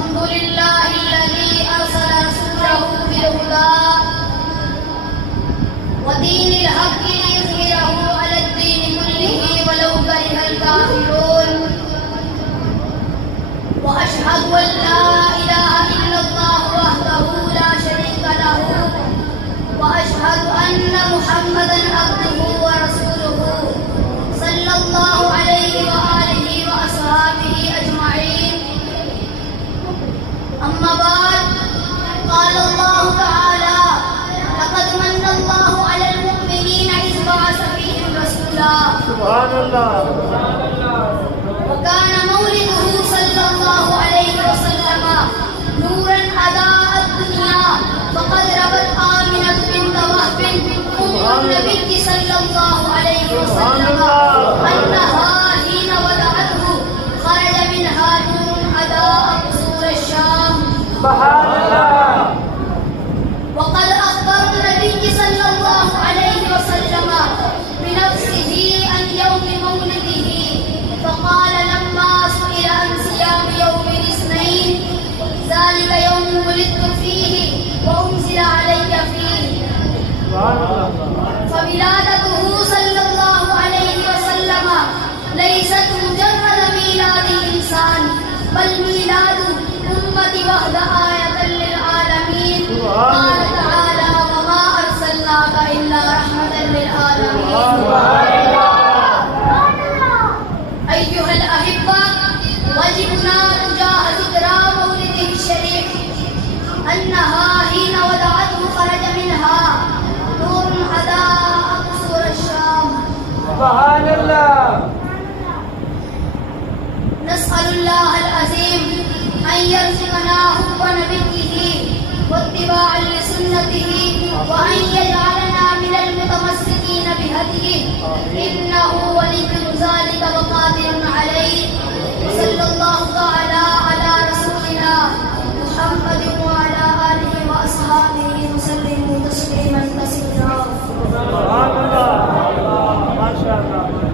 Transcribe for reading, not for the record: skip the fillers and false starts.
अल्हम्दुलिल्लाहिल्लज़ी अरसला रसूलहु बिल-हुदा व दीनिल हक़्क़ि लियुज़हिरहु अलad-दीनि कुल्लिहि वलौ करihal काफ़िरून व अशहदु अन ला इलाहा इल्लल्लाह वहदहु ला शरीका लहु व अशहदु अन्ना मुहम्मदन अब्दुहु व रसूलुहु सल्लल्लाहु अलैहि व आलिहि व अस्हाबिहि अजमईन। अम्मा बाद, क़ाल अल्लाहु तआला लक़द मन्ना अल्लाहु अलल मुअ्मिनीना इज़ बअस फ़ीहिम रसूला सुब्हानल्लाह व कान मौलिदुहु सल्लल्लाहु अलैहि वसल्लम नूरन अदाअ दुनिया फ़क़द रवत आमिनतु बिन्त वहब उम्मुन नबी सल्लल्लाहु अलैहि वसल्लम अन्नहा हीन वदअतहु खरज मिनहा नूरुन अदाअ क़ुसूर अश-शाम सुब्हानल्लाह। वक़द अख़बरा नबी सल्लल्लाहु अलैहि वसल्लम बिनफ़्सिही अन यौमि मौलिदिही फ़क़ाल लम्मा सुइला अन सियाम यौमिल इस्नैन ज़ालिका यौमु वुलिदतु फ़ीहि व उन्ज़िला अलैय फ़ीहि फ़विलादतुहु सल्लल्लाहु अलैहि वसल्लम लैसत मुजर्रद मीलादि इंसान बल मीलादु उम्मति वहद आयतन लिल आलमीन। क़ाल तआला व मा अरसलनाका इल्ला रहमतन लिल आलमीन। अय्युहल अहिब्बा वजिबना तुजाहदु इकरा मौलिदिहि शरीफ अन्नहा हीन वदअतहु खरज मिनहा नूरुन अदाअ क़ुसूर अश-शाम सुब्हानल्लाह। नस्अलुल्लाहल अज़ीम अन यरज़ुक़ना हुब्ब नबिय्यिही वत्तिबाअन लिसुन्नतिही व अन यजअलना मिनल मुतमस्सिकीन बिहदिही इन्नहु वलिय्यु ज़ालिका व क़ादिरुन अलैहि। सल्लल्लाहु तआला अला रसूलिना मुहम्मदिन व